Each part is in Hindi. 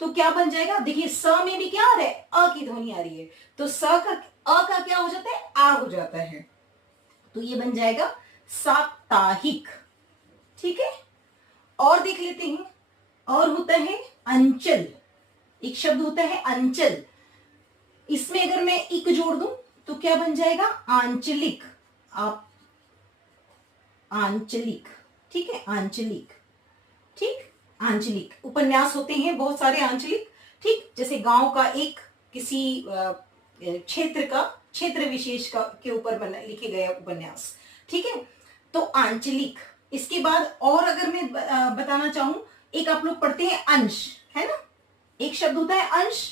तो क्या बन जाएगा, देखिए स में भी क्या आ रहा है, अ की ध्वनि आ रही है, तो स का अ का क्या हो जाता है, आ हो जाता है, तो ये बन जाएगा साप्ताहिक। ठीक है, और देख लेते हैं, और होता है अंचल, एक शब्द होता है अंचल, इसमें अगर मैं इक जोड़ दूं तो क्या बन जाएगा, आंचलिक। आप आंचलिक, ठीक है, आंचलिक, ठीक, आंचलिक उपन्यास होते हैं बहुत सारे आंचलिक, ठीक, जैसे गांव का एक किसी क्षेत्र का, क्षेत्र विशेष का के ऊपर लिखे गए उपन्यास, ठीक है, तो आंचलिक। इसके बाद और अगर मैं बताना चाहूं, एक आप लोग पढ़ते हैं अंश, है ना, एक शब्द होता है अंश,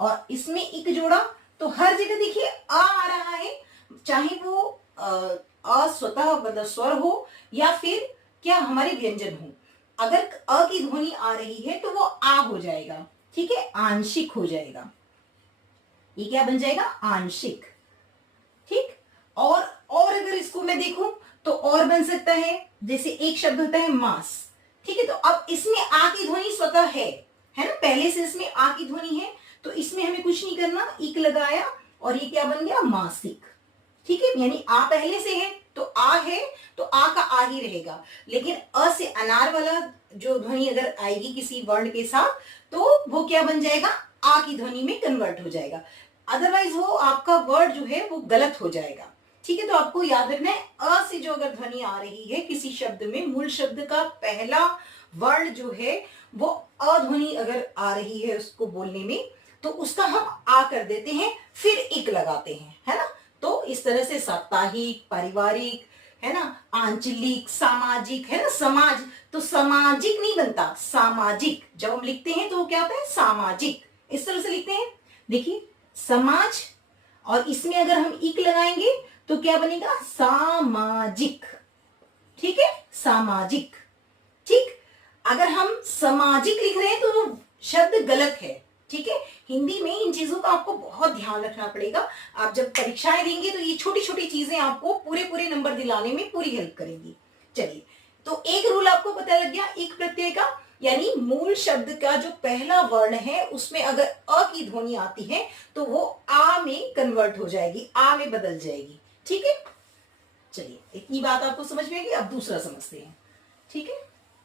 और इसमें एक जोड़ा तो हर जगह देखिए आ रहा है, चाहे वो स्वतः मतलब स्वर हो या फिर क्या हमारे व्यंजन हो, अगर अ की ध्वनि आ रही है तो वो आ हो जाएगा, ठीक है, आंशिक हो जाएगा, ये क्या बन जाएगा, आंशिक। ठीक, और अगर इसको मैं देखूं तो और बन सकता है, जैसे एक शब्द होता है मास, ठीक है, तो अब इसमें आ की ध्वनि स्वतः है ना, पहले से इसमें आ की ध्वनि है, तो इसमें हमें कुछ नहीं करना, इक लगाया और ये क्या बन गया, मासिक। ठीक है, यानी आ पहले से है तो आ है, तो आ का आ ही रहेगा, लेकिन अ से अनार वाला जो ध्वनि अगर आएगी किसी वर्ण के साथ तो वो क्या बन जाएगा, आ की ध्वनि में कन्वर्ट हो जाएगा, अदरवाइज वो आपका वर्ड जो है वो गलत हो जाएगा। ठीक है, तो आपको याद रखना है, अ से जो अगर ध्वनि आ रही है किसी शब्द में, मूल शब्द का पहला वर्ण जो है वो अध्वनि अगर आ रही है उसको बोलने में, तो उसका हम आ कर देते हैं, फिर इक लगाते हैं, है ना, तो इस तरह से साप्ताहिक, पारिवारिक, है ना, आंचलिक, सामाजिक, है ना, समाज, तो सामाजिक नहीं बनता, सामाजिक, जब हम लिखते हैं तो क्या होता है, सामाजिक, इस तरह से लिखते हैं। देखिए समाज, और इसमें अगर हम इक लगाएंगे तो क्या बनेगा, सामाजिक। ठीक है, सामाजिक। ठीक, अगर हम सामाजिक लिख रहे हैं तो शब्द गलत है। ठीक है, हिंदी में इन चीजों का आपको बहुत ध्यान रखना पड़ेगा, आप जब परीक्षाएं देंगे तो ये छोटी छोटी चीजें आपको पूरे पूरे नंबर दिलाने में पूरी हेल्प करेंगी। चलिए, तो एक रूल आपको पता लग गया इक प्रत्यय का, यानी मूल शब्द का जो पहला वर्ण है उसमें अगर अ की ध्वनि आती है तो वो आ में कन्वर्ट हो जाएगी, आ में बदल जाएगी। ठीक है, चलिए इतनी बात आपको समझ में आ गई, अब दूसरा समझते हैं। ठीक है,